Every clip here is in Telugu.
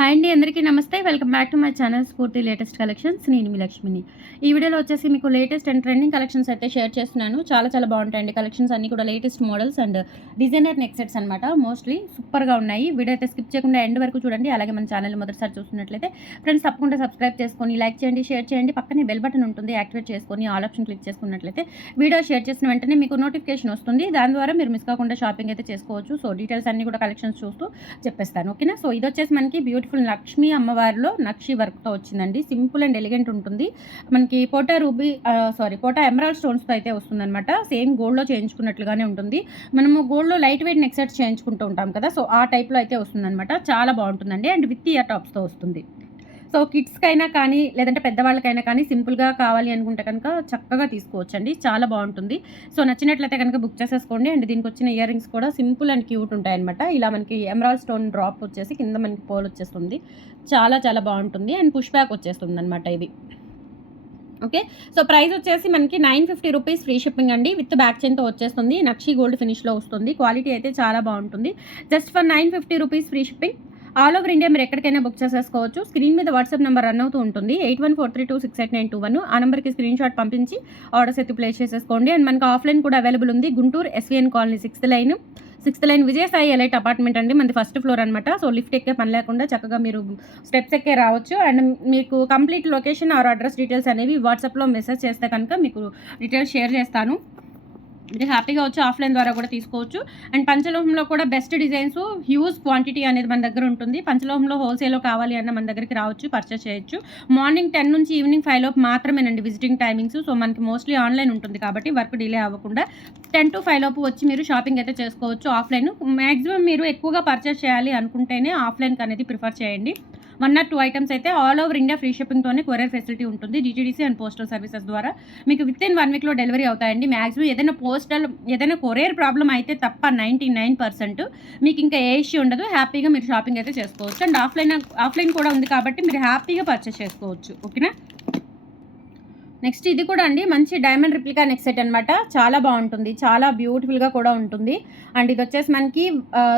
హాయ్ అండి, అందరికీ నమస్తే. Welcome back to my channel స్ఫూర్తి లేటెస్ట్ కలెక్షన్స్. నేను మీ లక్ష్మిని. ఈ వీడియోలో వచ్చేసి మీకు లేటెస్ట్ అండ్ ట్రెండింగ్ కలెక్షన్స్ అయితే షేర్ చేస్తున్నాను. చాలా బాగుంటాయండి కలెక్షన్స్ అన్నీ కూడా. Latest models and designer neck sets అనమాట. మోస్ట్లీ సూపర్గా ఉన్నాయి. వీడియో అయితే స్కిప్ చేయకుండా ఎండ్ వరకు చూడండి. అలాగే మన ఛానల్ మొదటిసారి చూస్తున్నట్లయితే ఫ్రెండ్స్ తప్పకుండా సబ్స్క్రైబ్ చేసుకొని లైక్ చేయండి, షేర్ చేయండి. పక్కనే బెల్ బటన్ ఉంటుంది, యాక్టివేట్ చేసుకొని ఆల్ ఆప్షన్ క్లిక్ చేసుకున్నట్లయితే వీడియో షేర్ చేసిన వెంటనే మీకు నోటిఫికేషన్ వస్తుంది. దాని ద్వారా మీరు మిస్ కాకుండా షాపింగ్ అయితే చేసుకోవచ్చు. సో డీటెయిల్స్ అన్నీ కూడా కలెక్షన్స్ చూస్తూ చెప్పేస్తాను, ఓకేనా. సో ఇది వచ్చేసి మనకి బ్యూటిఫుల్ లక్ష్మీ అమ్మవారిలో నక్షి వర్క్తో వచ్చిందండి. సింపుల్ అండ్ ఎలిగెంట్ ఉంటుంది. మనకి పోటా ఎమరాల్డ్ స్టోన్స్తో అయితే వస్తుందన్నమాట. సేమ్ గోల్డ్లో చేయించుకున్నట్లుగానే ఉంటుంది. మనము గోల్డ్లో లైట్ వెయిట్ నెక్ సెట్స్ చేయించుకుంటూ ఉంటాం కదా, సో ఆ టైప్లో అయితే వస్తుందన్నమాట. చాలా బాగుంటుందండి. అండ్ విత్ ఇయర్ టాప్స్తో వస్తుంది. సో కిడ్స్కైనా కానీ లేదంటే పెద్దవాళ్ళకైనా కానీ సింపుల్గా కావాలి అనుకుంటే కనుక చక్కగా తీసుకోవచ్చండి. చాలా బాగుంటుంది. సో నచ్చినట్లయితే కనుక బుక్ చేసేసుకోండి. అండ్ దీనికి వచ్చిన ఇయర్ రింగ్స్ కూడా సింపుల్ అండ్ క్యూట్ ఉంటాయన్నమాట. ఇలా మనకి ఎమరాల్డ్ స్టోన్ డ్రాప్ వచ్చేసి కింద మనకి పోల్ వచ్చేస్తుంది. చాలా బాగుంటుంది. అండ్ పుష్ బ్యాక్ వచ్చేస్తుంది అనమాట ఇది. ఓకే, సో ప్రైస్ వచ్చేసి మనకి 950 రూపీస్ ఫ్రీ షిప్పింగ్ అండి. విత్ బ్యాక్ చైన్తో వచ్చేస్తుంది. నక్షి గోల్డ్ ఫినిష్లో వస్తుంది. క్వాలిటీ అయితే చాలా బాగుంటుంది. Just for 950 rupees free shipping. All over India మీరు ఎక్కడికైనా బుక్ చేసేసుకోవచ్చు. స్క్రీన్ మీద వాట్సాప్ నెంబర్ రన్ అవుతూ ఉంటుంది. 8143268921. ఆ నెంబర్కి స్క్రీన్ షాట్ పంపించి ఆర్డర్స్ అయితే ప్లేస్ చేసేసుకోండి. అండ్ మనకు ఆఫ్లైన్ కూడా అవైలబుల్ ఉంది. Guntur SVN colony 6th line Vijayasai elite apartment అండి. మనది ఫస్ట్ ఫ్లోర్ అనమాట. సో లిఫ్ట్ ఎక్కే పని లేకుండా చక్కగా మీరు స్టెప్స్ ఎక్కే రావచ్చు. అండ్ మీకు complete location or address details అనేవి వాట్సాప్లో మెసేజ్ చేస్తే కనుక మీకు డీటెయిల్స్ షేర్ చేస్తాను. మీరు హ్యాపీగా వచ్చి ఆఫ్లైన్ ద్వారా కూడా తీసుకోవచ్చు. అండ్ పంచలోహంలో కూడా బెస్ట్ డిజైన్స్, హ్యూజ్ క్వాంటిటీ అనేది మన దగ్గర ఉంటుంది. పంచలోహంలో హోల్సేల్లో కావాలి అన్న మన దగ్గరికి రావచ్చు, పర్చేస్ చేయొచ్చు. మార్నింగ్ 10 నుంచి ఈవినింగ్ 5 లోపు మాత్రమేనండి విజిటింగ్ టైమింగ్స్. సో మనకి మోస్ట్లీ ఆన్లైన్ ఉంటుంది కాబట్టి వర్క్ డిలే అవ్వకుండా 10 to 5 లోపు వచ్చి మీరు షాపింగ్ అయితే చేసుకోవచ్చు. ఆఫ్లైన్ మ్యాక్సిమం మీరు ఎక్కువగా పర్చేస్ చేయాలి అనుకుంటేనే ఆఫ్లైన్కి అనేది ప్రిఫర్ చేయండి. 1 or 2 ఐటమ్స్ అయితే ఆల్ ఓవర్ ఇండియా ఫ్రీ షిప్పింగ్తోనే కొరియర్ ఫెసిలిటీ ఉంటుంది. డిటీడీసీ అండ్ పోస్టల్ సర్వీసెస్ ద్వారా మీకు విత్ ఇన్ 1 వీక్లో డెలివరీ అవుతాయండి. మ్యాక్సిమం ఏదైనా కొరియర్ ప్రాబ్లం అయితే తప్ప 99% మీకు ఇంకా ఏ ఇష్యూ ఉండదు. హ్యాపీగా మీరు షాపింగ్ అయితే చేసుకోవచ్చు. అండ్ ఆఫ్లైన్ కూడా ఉంది కాబట్టి మీరు హ్యాపీగా పర్చేస్ చేసుకోవచ్చు, ఓకేనా. నెక్స్ట్ ఇది కూడా అండి మంచి డైమండ్ రిప్లికా నెక్ సెట్ అనమాట. చాలా బాగుంటుంది, చాలా బ్యూటిఫుల్గా కూడా ఉంటుంది. అండ్ ఇది వచ్చేసి మనకి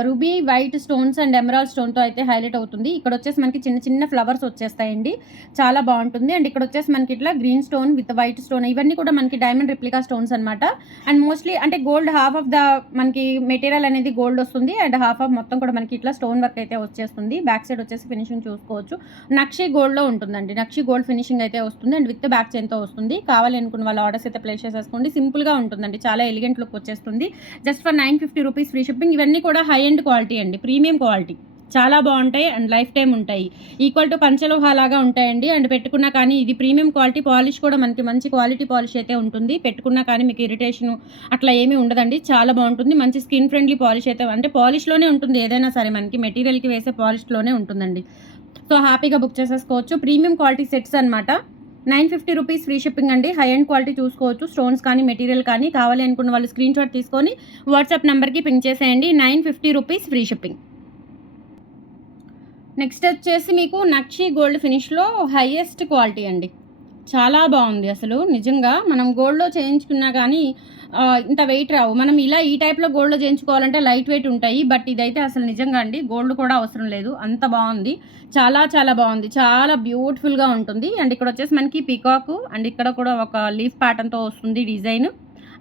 ruby white stones and emerald స్టోన్తో అయితే హైలైట్ అవుతుంది. ఇక్కడ వచ్చేసి మనకి చిన్న ఫ్లవర్స్ వచ్చేస్తాయండి. చాలా బాగుంటుంది. అండ్ ఇక్కడ వచ్చేసి మనకి ఇట్లా green stone with white stone, ఇవన్నీ కూడా మనకి డైమండ్ రిప్లికా స్టోన్స్ అనమాట. అండ్ మోస్ట్లీ అంటే గోల్డ్ హాఫ్ ఆఫ్ ద మనకి మెటీరియల్ అనేది గోల్డ్ వస్తుంది. అండ్ హాఫ్ ఆఫ్ మొత్తం కూడా మనకి ఇట్లా స్టోన్ వర్క్ అయితే వచ్చేస్తుంది. బ్యాక్ సైడ్ వచ్చేసి ఫినిషింగ్ చూసుకోవచ్చు. నక్షి గోల్డ్లో ఉంటుందండి. నక్షి గోల్డ్ ఫినిషింగ్ అయితే వస్తుంది. అండ్ విత్ బ్యాక్ చైన్తో వస్తుంది. కావాలి అనుకున్న వాళ్ళ ఆర్డర్స్ అయితే ప్లేస్ చేసేసుకోండి. సింపుల్గా ఉంటుందండి, చాలా ఎలిగెంట్ లుక్ వచ్చేస్తుంది. Just for 950 rupees free shipping. ఇవన్నీ కూడా హై ఎండ్ క్వాలిటీ అండి, ప్రీమియం క్వాలిటీ. చాలా బాగుంటాయి అండ్ లైఫ్ టైం ఉంటాయి. ఈక్వల్ టు పంచలోహాలాగా ఉంటాయండి. అండ్ పెట్టుకున్నా కానీ ఇది ప్రీమియం క్వాలిటీ. పాలిష్ కూడా మనకి మంచి క్వాలిటీ పాలిష్ అయితే ఉంటుంది. పెట్టుకున్నా కానీ మీకు ఇరిటేషన్ అట్లా ఏమీ ఉండదండి. చాలా బాగుంటుంది. మంచి స్కిన్ ఫ్రెండ్లీ పాలిష్ అయితే, అంటే పాలిష్లోనే ఉంటుంది ఏదైనా సరే, మనకి మెటీరియల్కి వేసే పాలిష్లోనే ఉంటుందండి. సో హ్యాపీగా బుక్ చేసేసుకోవచ్చు. ప్రీమియం క్వాలిటీ సెట్స్ అనమాట. 950 రూపీస్ ఫ్రీ షిప్పింగ్ అండి. హై అండ్ క్వాలిటీ చూసుకోవచ్చు. స్టోన్స్ కానీ మెటీరియల్ కానీ కావాలి అనుకున్న వాళ్ళు స్క్రీన్ షాట్ తీసుకొని వాట్సాప్ నెంబర్కి పింక్ చేసేయండి. 950 రూపీస్ ఫ్రీ షిప్పింగ్. నెక్స్ట్ వచ్చేసి మీకు నక్షి గోల్డ్ ఫినిష్లో హైయెస్ట్ క్వాలిటీ అండి. చాలా బాగుంది అసలు. నిజంగా మనం గోల్డ్లో చేయించుకున్నా కానీ ఇంత వెయిట్ రావు. మనం ఇలా ఈ టైప్లో గోల్డ్లో చేయించుకోవాలంటే లైట్ వెయిట్ ఉంటాయి. బట్ ఇదైతే అసలు నిజంగా అండి గోల్డ్ కూడా అవసరం లేదు, అంత బాగుంది. చాలా బాగుంది. చాలా బ్యూటిఫుల్గా ఉంటుంది. అండ్ ఇక్కడ వచ్చేసి మనకి పీకాక్ అండ్ ఇక్కడ కూడా ఒక లీఫ్ ప్యాటర్న్తో వస్తుంది డిజైన్.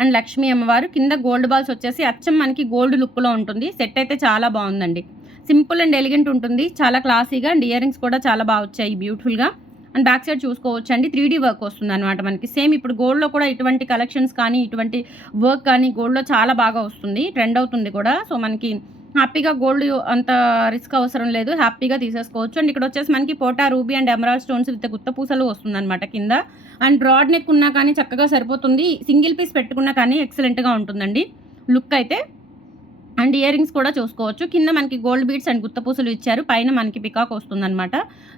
అండ్ లక్ష్మీ అమ్మవారు కింద గోల్డ్ బాల్స్ వచ్చేసి అచ్చం మనకి గోల్డ్ లుక్లో ఉంటుంది. సెట్ అయితే చాలా బాగుందండి. సింపుల్ అండ్ ఎలిగెంట్ ఉంటుంది, చాలా క్లాసీగా. అండ్ ఇయర్ రింగ్స్ కూడా చాలా బాగా వచ్చాయి బ్యూటిఫుల్గా. అండ్ బ్యాక్ సైడ్ చూసుకోవచ్చు అండి 3D వర్క్ వస్తుంది అనమాట మనకి. సేమ్ ఇప్పుడు గోల్డ్లో కూడా ఇటువంటి కలెక్షన్స్ కానీ ఇటువంటి వర్క్ కానీ గోల్డ్లో చాలా బాగా వస్తుంది, ట్రెండ్ అవుతుంది కూడా. సో మనకి హ్యాపీగా గోల్డ్ అంత రిస్క్ అవసరం లేదు, హ్యాపీగా తీసేసుకోవచ్చు. అండ్ ఇక్కడ వచ్చేసి మనకి పోటా ruby and emerald stones with గుత్త పూసలు వస్తుంది అనమాట కింద. అండ్ బ్రాడ్ నెక్ ఉన్నా కానీ చక్కగా సరిపోతుంది. సింగిల్ పీస్ పెట్టుకున్నా కానీ ఎక్సలెంట్గా ఉంటుందండి లుక్ అయితే. అండ్ ఇయర్ రింగ్స్ కూడా చూసుకోవచ్చు. కింద మనకి గోల్డ్ బీడ్స్ అండ్ గుత్తపూసలు ఇచ్చారు. పైన మనకి పికాక్ వస్తుంది అనమాట.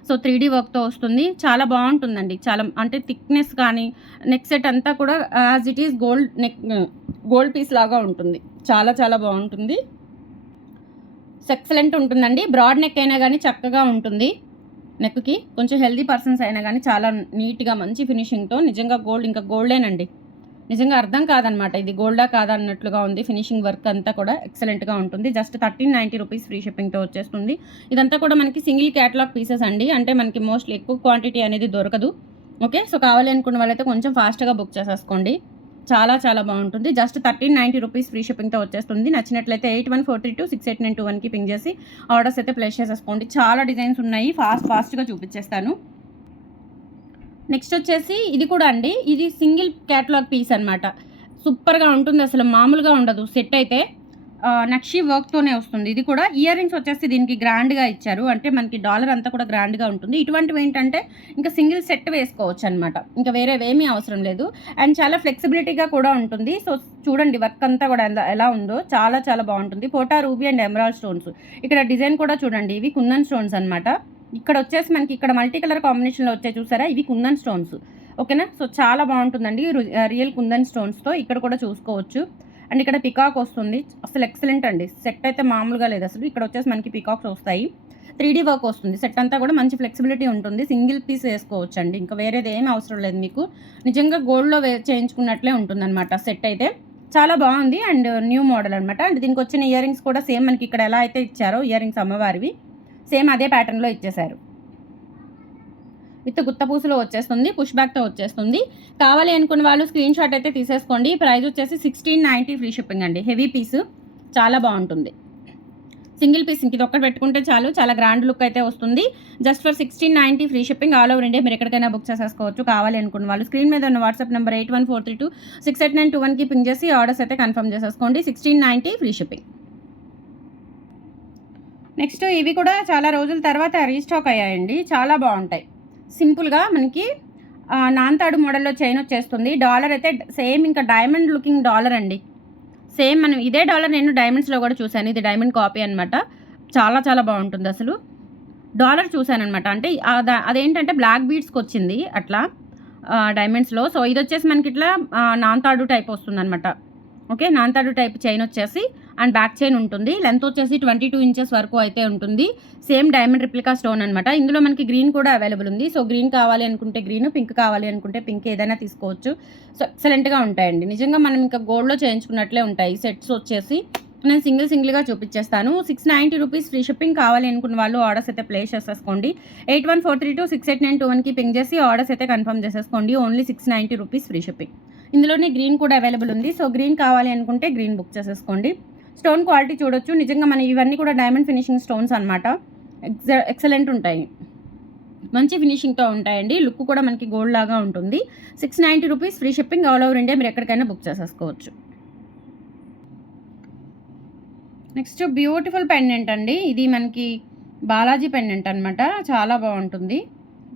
సో 3D వర్క్తో వస్తుంది. చాలా బాగుంటుందండి. చాలా అంటే థిక్నెస్ కానీ నెక్ సెట్ అంతా కూడా as it is gold piece లాగా ఉంటుంది. చాలా బాగుంటుంది. ఎక్సలెంట్ ఉంటుందండి. బ్రాడ్ నెక్ అయినా కానీ చక్కగా ఉంటుంది. నెక్కి కొంచెం హెల్దీ పర్సన్స్ అయినా కానీ చాలా నీట్గా మంచి ఫినిషింగ్తో. నిజంగా గోల్డ్ ఇంకా గోల్డేనండి. నిజంగా అర్థం కాదనమాట ఇది గోల్డా కాదా అన్నట్లుగా ఉంది. ఫినిషింగ్ వర్క్ అంతా కూడా ఎక్సలెంట్‌గా ఉంటుంది. జస్ట్ 1390 రూపీస్ ఫ్రీ షిప్పింగ్‌తో వచ్చేస్తుంది. ఇదంతా కూడా మనకి సింగిల్ క్యాటలాగ్ పీసెస్ అండి. అంటే మనకి మోస్ట్‌లీ ఎక్కువ క్వాంటిటీ అనేది దొరకదు. ఓకే. సో, కావాలి అనుకున్న వాళ్ళైతే కొంచెం ఫాస్ట్‌గా బుక్ చేసేసుకోండి. చాలా చాలా బాగుంటుంది. జస్ట్ 1390 రూపీస్ ఫ్రీ షిప్పింగ్‌తో వచ్చేస్తుంది. నచ్చినట్లయితే 8143268921కి పింగ్ చేసి ఆర్డర్స్ అయితే ప్లేస్ చేసేసుకోండి. చాలా డిజైన్స్ ఉన్నాయి. ఫాస్ట్‌గా చూపించేస్తాను. నెక్స్ట్ వచ్చేసి ఇది కూడా అండి. ఇది సింగిల్ క్యాటలాగ్ పీస్ అనమాట. సూపర్‌గా ఉంటుంది. అసలు మామూలుగా ఉండదు. సెట్ అయితే నక్షి వర్క్‌తోనే వస్తుంది. ఇది కూడా ఇయర్ రింగ్స్ వచ్చేసి దీనికి గ్రాండ్‌గా ఇచ్చారు. అంటే మనకి డాలర్ అంతా కూడా గ్రాండ్‌గా ఉంటుంది. ఇటువంటివి ఏంటంటే ఇంకా సింగిల్ సెట్ వేసుకోవచ్చు అనమాట. ఇంకా వేరేవేమీ అవసరం లేదు. అండ్ చాలా ఫ్లెక్సిబిలిటీగా కూడా ఉంటుంది. సో, చూడండి వర్క్ అంతా కూడా ఎలా ఉందో చాలా చాలా బాగుంటుంది. పోటా రూబీ అండ్ ఎమరాల్డ్ స్టోన్స్. ఇక్కడ డిజైన్ కూడా చూడండి. ఇవి కుందన్ స్టోన్స్ అనమాట. ఇక్కడ వచ్చేసి మనకి ఇక్కడ మల్టీ కలర్ కాంబినేషన్లో వచ్చాయి చూసారా, ఇవి కుందన్ స్టోన్స్. ఓకేనా. సో, చాలా బాగుంటుందండి. రియల్ కుందన్ స్టోన్స్తో ఇక్కడ కూడా చూసుకోవచ్చు. అండ్ ఇక్కడ పికాక్ వస్తుంది. అసలు ఎక్సలెంట్ అండి. సెట్ అయితే మామూలుగా లేదు అసలు. ఇక్కడ వచ్చేసి మనకి పికాక్స్ వస్తాయి. 3D వర్క్ వస్తుంది. సెట్ అంతా కూడా మంచి ఫ్లెక్సిబిలిటీ ఉంటుంది. సింగిల్ పీస్ వేసుకోవచ్చు అండి. ఇంకా వేరేది ఏమీ అవసరం లేదు మీకు. నిజంగా గోల్డ్లో చేయించుకున్నట్లే ఉంటుందన్నమాట సెట్ అయితే. చాలా బాగుంది. అండ్ న్యూ మోడల్ అనమాట. అండ్ దీనికి వచ్చిన ఇయర్ రింగ్స్ కూడా సేమ్ మనకి ఇక్కడ ఎలా అయితే ఇచ్చారో ఇయర్ రింగ్స్ అమ్మవారివి సేమ్ అదే ప్యాటర్న్లో ఇచ్చేశారు. విత్ గుత్తపూసలో వచ్చేస్తుంది. పుష్ బ్యాక్తో వచ్చేస్తుంది. కావాలి అనుకున్న వాళ్ళు స్క్రీన్ షాట్ అయితే తీసేసుకోండి. ప్రైస్ వచ్చేసి 1690 ఫ్రీ షిప్పింగ్ అండి. హెవీ పీస్ చాలా బాగుంటుంది. సింగిల్ పీస్ ఇంక ఇది ఒక్కటి పెట్టుకుంటే చాలు. చాలా గ్రాండ్ లుక్ అయితే వస్తుంది. Just for 1690 free shipping all over India. మీరు ఎక్కడికైనా బుక్ చేసేసుకోవచ్చు. కావాలి అనుకున్న వాళ్ళు స్క్రీన్ మీద ఉన్న వాట్సాప్ నెంబర్ 8143268921కి పింగ్ చేసి ఆర్డర్స్ అయితే కన్ఫర్మ్ చేసేసుకోండి. 1690 ఫ్రీ షిప్పింగ్. నెక్స్ట్ ఇవి కూడా చాలా రోజుల తర్వాత రీస్టాక్ అయ్యాయండి. చాలా బాగుంటాయి. సింపుల్గా మనకి నాన్తాడు మోడల్లో చైన్ వచ్చేస్తుంది. డాలర్ అయితే సేమ్ ఇంకా డైమండ్ లుకింగ్ డాలర్ అండి. సేమ్ మనం ఇదే డాలర్ నేను డైమండ్స్లో కూడా చూశాను. ఇది డైమండ్ కాపీ అనమాట. చాలా చాలా బాగుంటుంది అసలు. డాలర్ చూశానమాట. అంటే అదేంటంటే బ్లాక్ బీడ్స్కి వచ్చింది అట్లా డైమండ్స్లో. సో, ఇది వచ్చేసి మనకి ఇట్లా నాన్తాడు టైప్ వస్తుంది అనమాట. ఓకే. నాన్తాడు టైప్ చైన్ వచ్చేసి అండ్ బ్యాక్ చైన్ ఉంటుంది. లెంత్ వచ్చేసి 22 ఇంచెస్ వరకు అయితే ఉంటుంది. సేమ్ డైమండ్ రిప్లికా స్టోన్ అనమాట. ఇందులో మనకి గ్రీన్ కూడా అవైలబుల్ ఉంది. సో, గ్రీన్ కావాలి అనుకుంటే గ్రీన్, పింక్ కావాలి అనుకుంటే పింక్ ఏదైనా తీసుకోవచ్చు. సో, ఎక్సలెంట్గా ఉంటాయండి. నిజంగా మనం ఇంకా గోల్డ్లో చేయించుకున్నట్లే ఉంటాయి. సెట్స్ వచ్చేసి నేను సింగిల్గా చూపించేస్తాను. 690 రూపీస్ ఫ్రీ షిప్పింగ్. కావాలి అనుకున్న వాళ్ళు ఆర్డర్స్ అయితే ప్లేస్ చేసేసుకోండి. 8143268921కి పింగ్ చేసి ఆర్డర్స్ అయితే కన్ఫర్మ్ చేసేసుకోండి. Only 690 rupees free shipping. ఇందులోనే గ్రీన్ కూడా అవైలబుల్ ఉంది. సో, గ్రీన్ కావాలి అనుకుంటే గ్రీన్ బుక్ చేసేసుకోండి. స్టోన్ క్వాలిటీ చూడొచ్చు. నిజంగా మన ఇవన్నీ కూడా డైమండ్ ఫినిషింగ్ స్టోన్స్ అనమాట. ఎక్సలెంట్ ఉంటాయి. మంచి ఫినిషింగ్తో ఉంటాయండి. లుక్ కూడా మనకి గోల్డ్ లాగా ఉంటుంది. 690 rupees free shipping all over India. మీరు ఎక్కడికైనా బుక్ చేసేసుకోవచ్చు. నెక్స్ట్ బ్యూటిఫుల్ పెండెంట్ అండి. ఇది మనకి బాలాజీ పెండెంట్ అనమాట. చాలా బాగుంటుంది.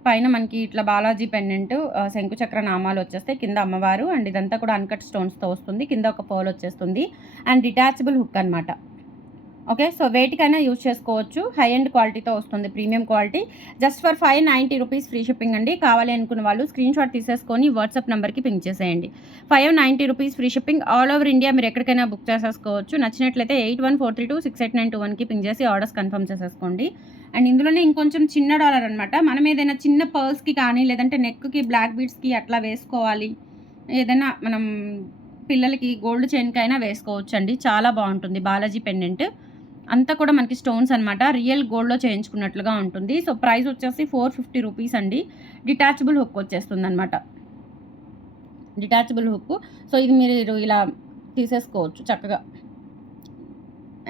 పైన మనకి ఇట్లా బాలాజీ పెండెంట్ శంకుచక్ర నామాలు వచ్చేస్తాయి. కింద అమ్మవారు అండ్ ఇదంతా కూడా అన్కట్ స్టోన్స్తో వస్తుంది. కింద ఒక పర్ల్ వచ్చేస్తుంది అండ్ డిటాచబుల్ హుక్ అనమాట. ఓకే. సో, వెయిట్కైనా యూజ్ చేసుకోవచ్చు. హై ఎండ్ క్వాలిటీతో వస్తుంది. Premium quality. Just for 590 rupees free shipping అండి. కావాలి అనుకున్న వాళ్ళు స్క్రీన్ షాట్ తీసేసుకొని వాట్సాప్ నెంబర్కి పింక్ చేసేయండి. 590 rupees free shipping all over India. మీరు ఎక్కడికైనా బుక్ చేసేసుకోవచ్చు. నచ్చినట్లయితే 8143268921కి పింక్ చేసి ఆర్డర్స్ కన్ఫర్మ్ చేసేసుకోండి. అండ్ ఇందులోనే ఇంకొంచెం చిన్న డాలర్ అనమాట. మనం ఏదైనా చిన్న పర్ల్స్కి కానీ లేదంటే నెక్కి బ్లాక్ బీడ్స్కి అట్లా వేసుకోవాలి, ఏదైనా మనం పిల్లలకి గోల్డ్ చైన్కైనా వేసుకోవచ్చు అండి. చాలా బాగుంటుంది. బాలాజీ పెండెంట్ అంతా కూడా మనకి స్టోన్స్ అనమాట. రియల్ గోల్డ్లో చేయించుకున్నట్లుగా ఉంటుంది. సో, ప్రైస్ వచ్చేసి 450 రూపీస్ అండి. డిటాచబుల్ హుక్ వచ్చేస్తుంది అనమాట. Detachable hook. సో, ఇది మీరు ఇలా తీసేసుకోవచ్చు. చక్కగా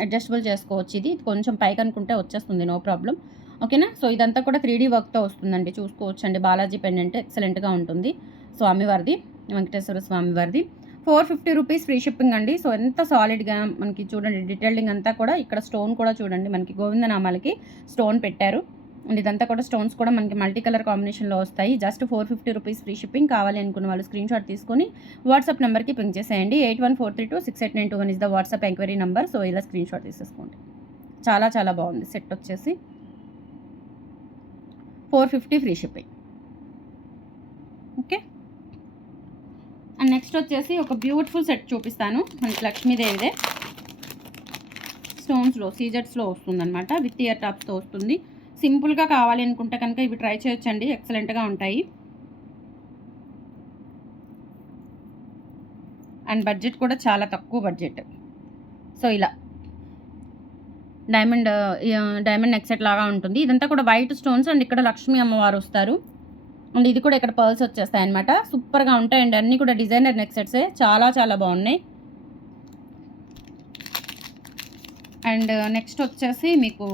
అడ్జస్టబుల్ చేసుకోవచ్చు. ఇది కొంచెం పైకి అనుకుంటే వచ్చేస్తుంది. No problem. ఓకేనా. సో, ఇదంతా కూడా 3D వర్క్తో వస్తుందండి. చూసుకోవచ్చు అండి. బాలాజీ పెండెంట్ ఎక్సలెంట్గా ఉంటుంది. స్వామివారిది, వెంకటేశ్వర స్వామివారిది. 450 రూపీస్ ఫ్రీ షిప్పింగ్ అండి. సో, ఎంత సాలిడ్గా మనకి చూడండి. డీటెయిలింగ్ అంతా కూడా ఇక్కడ స్టోన్ కూడా చూడండి. మనకి గోవిందనామాలకి స్టోన్ పెట్టారు. అండ్ ఇదంతా కూడా స్టోన్స్ కూడా మనకి మల్టీ కలర్ కాంబినేషన్లో వస్తాయి. Just 450 rupees free shipping. కావాలి అనుకున్న వాళ్ళు స్క్రీన్ షాట్ తీసుకొని వాట్సాప్ నెంబర్కి పింక్ చేసేయండి. 8143268921 is the WhatsApp enquiry number. So, ఇలా స్క్రీన్ షాట్ తీసేసుకోండి. చాలా చాలా బాగుంది. సెట్ వచ్చేసి 450 free shipping. Okay. And next వచ్చేసి ఒక బ్యూటిఫుల్ సెట్ చూపిస్తాను. మనకి లక్ష్మీదేవిదే స్టోన్స్లో సీజెట్స్లో వస్తుందన్నమాట. విత్ ఇయర్ టాప్స్తో వస్తుంది. సింపుల్గా కావాలి అనుకుంటే కనుక ఇవి ట్రై చేయొచ్చండి. ఎక్సలెంట్గా ఉంటాయి. అండ్ బడ్జెట్ కూడా చాలా తక్కువ బడ్జెట్. సో ఇలా డైమండ్ నెక్ సెట్ లాగా ఉంటుంది. ఇదంతా కూడా వైట్ స్టోన్స్ అండ్ ఇక్కడ లక్ష్మీ అమ్మవారు వస్తారు. అండ్ ఇది కూడా ఇక్కడ పర్ల్స్ వచ్చేస్తాయి అనమాట. సూపర్గా ఉంటాయండి. అన్నీ కూడా డిజైనర్ నెక్ సెట్సే, చాలా చాలా బాగున్నాయి. అండ్ నెక్స్ట్ వచ్చేసి మీకు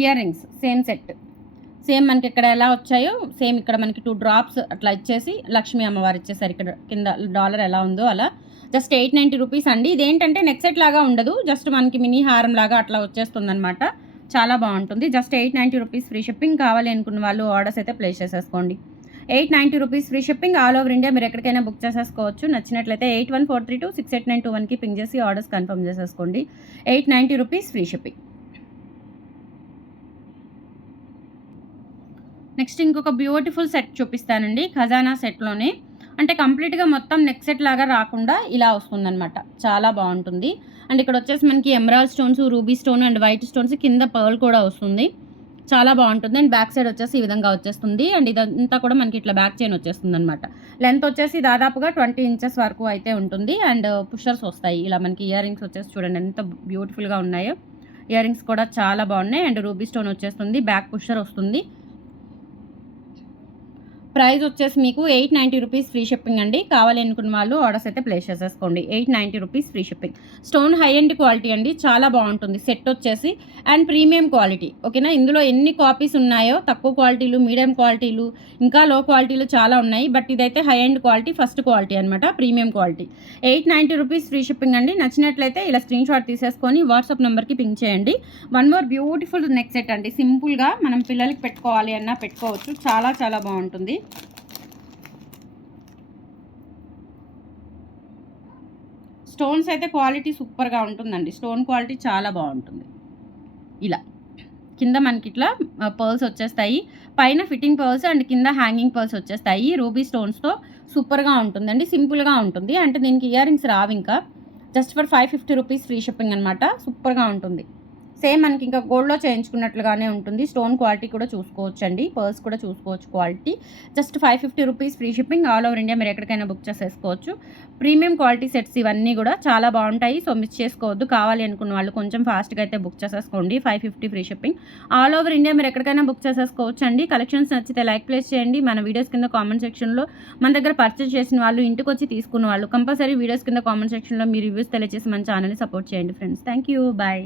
ear rings same set. Same మనకి ఇక్కడ ఎలా వచ్చాయో సేమ్ ఇక్కడ మనకి 2 డ్రాప్స్ అట్లా ఇచ్చేసి లక్ష్మీ అమ్మవారు ఇచ్చేసారు. ఇక్కడ కింద డాలర్ ఎలా ఉందో అలా. జస్ట్ 890 రూపీస్ అండి. ఇదేంటంటే నెక్ సెట్ లాగా ఉండదు, జస్ట్ మనకి మినీ హారం లాగా అట్లా వచ్చేస్తుంది అనమాట. చాలా బాగుంటుంది. Just 890 rupees free shipping. కావాలి అనుకున్న వాళ్ళు ఆర్డర్స్ అయితే ప్లేస్ చేసేసుకోండి. 890 rupees free shipping. All over India మీరు ఎక్కడికైనా బుక్ చేసేసుకోవచ్చు. నచ్చినట్లయితే 8143268921కి పింగ్ చేసి ఆర్డర్స్ కన్ఫర్మ్ చేసేసుకోండి. 890 రూపీస్ ఫ్రీ షిప్పింగ్. నెక్స్ట్ ఇంకొక బ్యూటిఫుల్ సెట్ చూపిస్తానండి. ఖజానా సెట్లోనే అంటే కంప్లీట్గా మొత్తం నెక్ సెట్ లాగా రాకుండా ఇలా వస్తుందన్నమాట. చాలా బాగుంటుంది. అండ్ ఇక్కడ వచ్చేసి మనకి emerald stones, ruby stone and white stones, కింద పర్ల్ కూడా వస్తుంది. చాలా బాగుంటుంది. అండ్ బ్యాక్ సైడ్ వచ్చేసి ఈ విధంగా వచ్చేస్తుంది. అండ్ ఇదంతా కూడా మనకి ఇట్లా బ్యాక్ చైన్ వచ్చేస్తుంది అనమాట. లెంత్ వచ్చేసి దాదాపుగా 20 ఇంచెస్ వరకు అయితే ఉంటుంది. అండ్ పుషర్స్ వస్తాయి. ఇలా మనకి ఇయర్ రింగ్స్ వచ్చేసి చూడండి ఎంత బ్యూటిఫుల్గా ఉన్నాయో. ఇయర్ రింగ్స్ కూడా చాలా బాగున్నాయి. అండ్ రూబీ స్టోన్ వచ్చేస్తుంది, బ్యాక్ పుషర్ వస్తుంది. ప్రైస్ వచ్చేసి మీకు 890 రూపీస్ ఫ్రీ షిప్పింగ్ అండి. కావాలి అనుకున్న వాళ్ళు ఆర్డర్స్ అయితే ప్లేస్ చేసేసుకోండి. 890 rupees free shipping. Stone high end quality అండి, చాలా బాగుంటుంది. సెట్ వచ్చేసి అండ్ ప్రీమియం క్వాలిటీ. ఓకేనా, ఇందులో ఎన్ని కాపీస్ ఉన్నాయో తక్కువ క్వాలిటీలు, మీడియం క్వాలిటీలు, ఇంకా లో క్వాలిటీలు చాలా ఉన్నాయి. బట్ ఇదైతే high end quality, first quality అనమాట, premium quality. 890 rupees free shipping అండి. నచ్చినట్లయితే ఇలా స్క్రీన్ షాట్ తీసేసుకొని వాట్సాప్ నెంబర్కి పింక్ చేయండి. One more beautiful neck set అండి. సింపుల్గా మనం పిల్లలకి పెట్టుకోవాలి అన్నా పెట్టుకోవచ్చు. చాలా చాలా బాగుంటుంది. స్టోన్స్ అయితే క్వాలిటీ సూపర్గా ఉంటుందండి. స్టోన్ క్వాలిటీ చాలా బాగుంటుంది. ఇలా కింద మనకి ఇట్లా పర్ల్స్ వచ్చేస్తాయి. పైన ఫిట్టింగ్ పర్ల్స్ అండ్ కింద హ్యాంగింగ్ పర్ల్స్ వచ్చేస్తాయి. రూబీ స్టోన్స్తో సూపర్గా ఉంటుందండి. సింపుల్గా ఉంటుంది. అంటే దీనికి ఇయర్ రింగ్స్ రావు. ఇంకా just for 550 rupees free shipping అనమాట. సూపర్గా ఉంటుంది. సేమ్ మనకి ఇంకా గోల్డ్లో చేయించుకున్నట్లుగానే ఉంటుంది. స్టోన్ క్వాలిటీ కూడా చూసుకోవచ్చు అండి. పర్స్ కూడా చూసుకోవచ్చు quality. Just 550 rupees free shipping. All over India మీరు ఎక్కడికైనా బుక్ చేసేసుకోవచ్చు. ప్రీమియం క్వాలిటీ సెట్స్ ఇవన్నీ కూడా చాలా బాగుంటాయి. సో మిస్ చేసుకోవద్దు. కావాలి అనుకున్న వాళ్ళు కొంచెం ఫాస్ట్గా అయితే బుక్ చేసేసుకోండి. 550 free shipping. All over India మీరు ఎక్కడికైనా బుక్ చేసేసుకోవచ్చు అండి. కలెక్షన్స్ నచ్చితే లైక్ ప్లేస్ చేయండి. మన వీడియోస్ కింద కామెంట్ సెక్షన్లో మన దగ్గర పర్చేస్ చేసిన వాళ్ళు, ఇంటికి వచ్చి తీసుకున్న వాళ్ళు కంపల్సరీ వీడియోస్ కింద కామెంట్ సెక్షన్లో మీ రివ్యూస్ తెలియజేసి మన ఛానల్ని సపోర్ట్ చేయండి ఫ్రెండ్స్. Thank you. బాయ్.